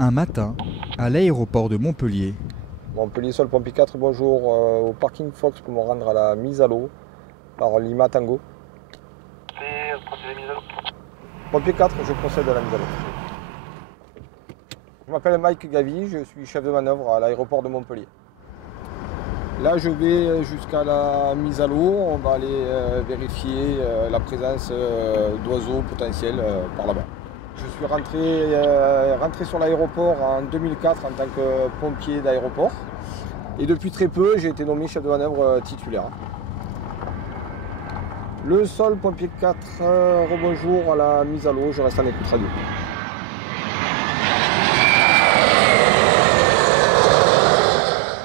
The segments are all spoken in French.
Un matin, à l'aéroport de Montpellier. Montpellier Sol Pompier 4, bonjour. Au parking Fox pour me rendre à la mise à l'eau par Lima Tango. C'est procédé mise à l'eau. Pompier 4, je procède à la mise à l'eau. Je m'appelle Mike Gavi, je suis chef de manœuvre à l'aéroport de Montpellier. Là, je vais jusqu'à la mise à l'eau. On va aller vérifier la présence d'oiseaux potentiels par là-bas. Je suis rentré sur l'aéroport en 2004 en tant que pompier d'aéroport. Et depuis très peu, j'ai été nommé chef de manœuvre titulaire. Le sol pompier 4, rebonjour à la mise à l'eau, je reste en écoute radio.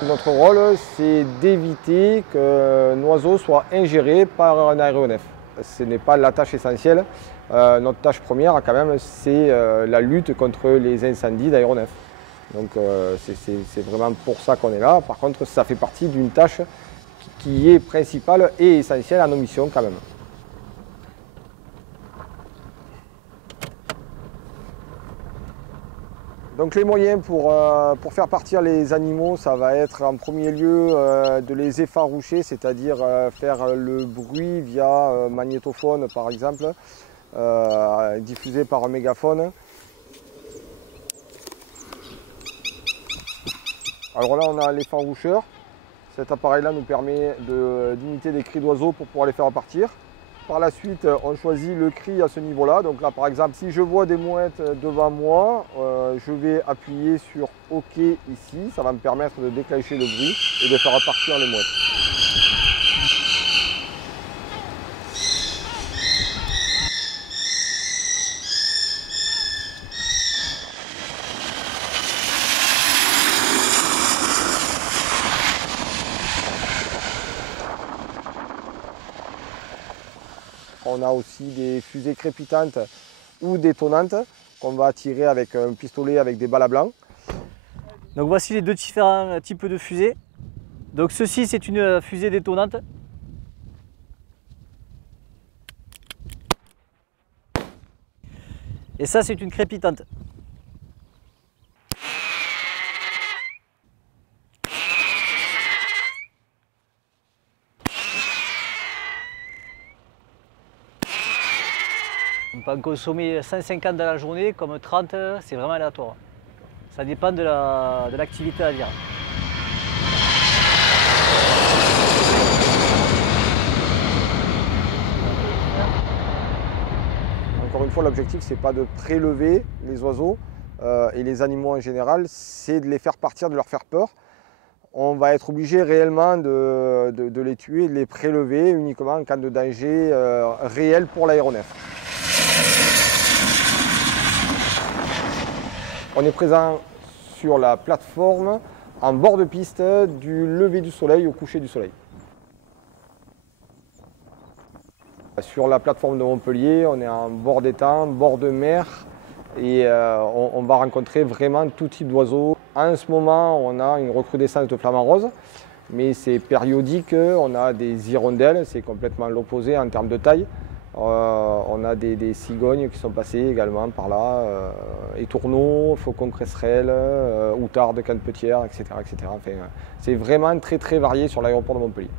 Notre rôle, c'est d'éviter qu'un oiseau soit ingéré par un aéronef. Ce n'est pas la tâche essentielle. Notre tâche première, quand même, c'est la lutte contre les incendies d'aéronefs. Donc c'est vraiment pour ça qu'on est là. Par contre, ça fait partie d'une tâche qui est principale et essentielle à nos missions quand même. Donc les moyens pour faire partir les animaux, ça va être en premier lieu de les effaroucher, c'est-à-dire faire le bruit via magnétophone par exemple, diffusé par un mégaphone. Alors là on a l'effaroucheur. Cet appareil-là nous permet d'imiter des cris d'oiseaux pour pouvoir les faire partir. Par la suite, on choisit le cri à ce niveau-là. Donc là, par exemple, si je vois des mouettes devant moi, je vais appuyer sur OK ici. Ça va me permettre de déclencher le bruit et de faire partir les mouettes. On a aussi des fusées crépitantes ou détonantes qu'on va tirer avec un pistolet avec des balles à blanc. Donc voici les deux différents types de fusées. Donc ceci c'est une fusée détonante. Et ça c'est une crépitante. On peut en consommer 150 dans la journée, comme 30, c'est vraiment aléatoire. Ça dépend de l'activité à dire. Encore une fois, l'objectif, c'est pas de prélever les oiseaux et les animaux en général, c'est de les faire partir, de leur faire peur. On va être obligé réellement de les tuer, de les prélever uniquement en cas de danger réel pour l'aéronef. On est présent sur la plateforme en bord de piste du lever du soleil au coucher du soleil. Sur la plateforme de Montpellier, on est en bord d'étang, bord de mer et on va rencontrer vraiment tout type d'oiseaux. En ce moment, on a une recrudescence de flamants roses, mais c'est périodique. On a des hirondelles, c'est complètement l'opposé en termes de taille. On a des cigognes qui sont passées également par là, étourneaux, faucons cresserelles, outardes, canepetières, etc. etc. Enfin, c'est vraiment très très varié sur l'aéroport de Montpellier.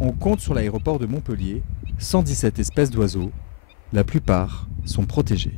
On compte sur l'aéroport de Montpellier 117 espèces d'oiseaux. La plupart sont protégées.